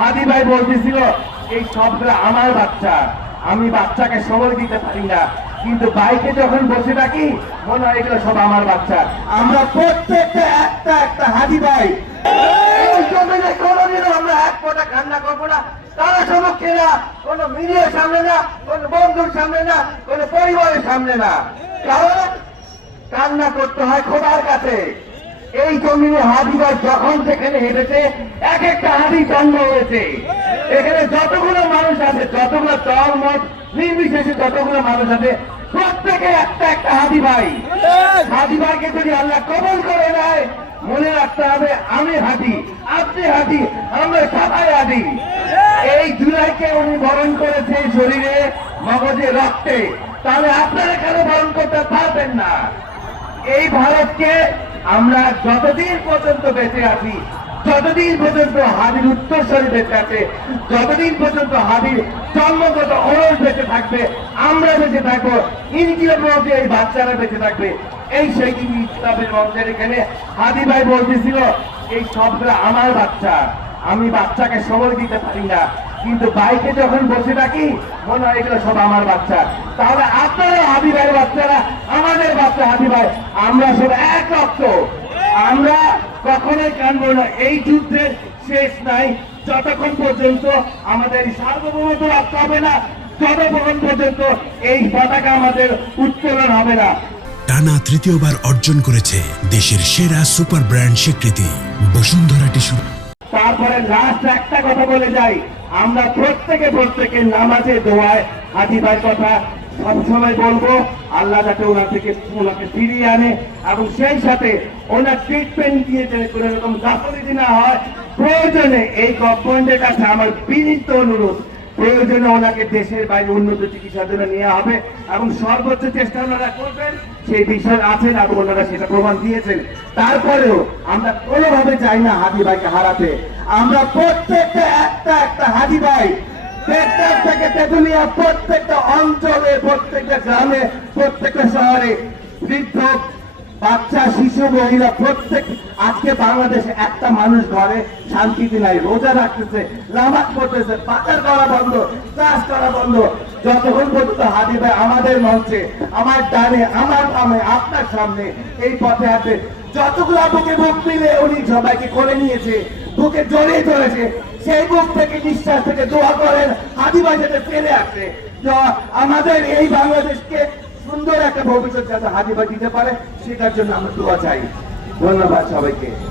হাদি ভাই বলতেছিল এই সবগুলো আমার বাচ্চা, আমি বাচ্চাকে সময় দিতে পারি না, কিন্তু বাইকে যখন বসে থাকি মনে হয় এগুলো সব আমার বাচ্চা। আমরা প্রত্যেকটা একটা একটা হাদি ভাই, এই জমিনে কোনোদিনও আমরা এক ফোঁটা কান্না করবো না, তারা সমক্ষে না, কোনো মিডিয়ার সামনে না, কোনো বন্ধুর সামনে না, কোনো পরিবারের সামনে না, কারণ কান্না করতে হয় খোদার কাছে। এই জমিনে হাদিবার যখন যেখানে হেঁটেছে এক একটা হাদি জন্ম হয়েছে। এখানে যতগুলো মানুষ আছে, যতগুলো দল মত নির্বিশেষে যতগুলো মানুষ আছে, প্রত্যেকে একটা একটা হাদি ভাই। হাদি ভাইকে যদি আল্লাহ কবল করে নেয়, মনে রাখতে হবে আমি হাদি, আপনি হাদি, আমরা সবাই হাদি। এই জুলাইকে উনি বরণ করেছে শরীরে, মগজে, রক্তে, তাহলে আপনারা কেন বরণ করতে পারবেন না? এই ভারতকে আমরা যতদিন পর্যন্ত বেঁচে আছি, যতদিন পর্যন্ত হাদির উত্তরসূরি বেঁচে আছে, যতদিন পর্যন্ত হাদির জন্মগত ওরস বেঁচে থাকবে, আমরা বেঁচে থাকবো, ইনকিলাব মঞ্চে এই বাচ্চারা বেঁচে থাকবে। এই সেই ইনকিলাবের মঞ্চের এখানে হাদি ভাই বলতেছিল এই সবগুলো আমার বাচ্চা, আমি বাচ্চাকে সময় দিতে পারি না, কিন্তু বাইকে যখন বসে থাকি মনে হয় এগুলো সব আমার বাচ্চা। তাহলে আপনারা হাদি ভাইয়ের বাচ্চারা আমাদের বাচ্চা। হাদি ভাই আমরা সব এক রক্ত, আমরা কখনোই কানবো না। এই যুদ্ধের শেষ নাই যতক্ষণ পর্যন্ত আমাদের সার্বভৌমত্ব রক্ষা হবে না, যতক্ষণ পর্যন্ত এই পতাকা আমাদের উত্তোলন হবে না। টানা তৃতীয়বার অর্জন করেছে দেশের সেরা সুপার ব্র্যান্ড স্বীকৃতি বসুন্ধরা টিস্যু। তারপরে লাস্ট একটা কথা বলে যাই, আমরা প্রত্যেকে নামাজে দোয়ায় হাদি ভাইয়ের কথা সবসময় বলবো, আল্লাহ যাতে ওনাকে ফিরিয়ে আনে, এবং সেই সাথে ওনার ট্রিটমেন্ট দিয়ে যেন কোনো রকম গাফিলতি না হয়। প্রয়োজনে এই গভর্নমেন্টের কাছে আমার বিনীত অনুরোধ, প্রয়োজনে ওনাকে দেশের বাইরে উন্নত চিকিৎসার জন্য নেওয়া হবে এবং সর্বোচ্চ চেষ্টা ওনারা করবেন, সেই বিষয় আছেন এবং ওনারা সেটা প্রমাণ দিয়েছেন। তারপরেও আমরা কোনোভাবে চাই না হাদি ভাইকে হারাতে। আমরা প্রত্যেকটা একটা একটা হাদি ভাই, টেকনাফ থেকে তেঁতুলিয়া, প্রত্যেকটা অঞ্চলে, প্রত্যেকটা গ্রামে, প্রত্যেকটা শহরে, বৃদ্ধ, বাচ্চা, শিশু, মহিলা, প্রত্যেক আজকে বাংলাদেশে একটা মানুষ ঘরে শান্তিতে নাই, রোজা রাখতেছে, নামাজ পড়তেছে, পাচার করা বন্ধ, চাষ করা বন্ধ, যতক্ষণ পর্যন্ত হাদি ভাই আমাদের মঞ্চে, আমার ডানে, আমার বামে, আপনার সামনে এই পথে আছে, যতগুলো বুকে বুক মিলে উনি সবাইকে করে নিয়েছে, বুকে জড়িয়ে ধরেছে, সেই বুক থেকে নিঃশ্বাস থেকে দোয়া করেন হাদি ভাই যাতে ফেলে আসে, আমাদের এই বাংলাদেশকে সুন্দর একটা ভবিষ্যৎ যাতে হাদি ভাই দিতে পারে, সেটার জন্য আমরা দোয়া চাই। ধন্যবাদ সবাইকে।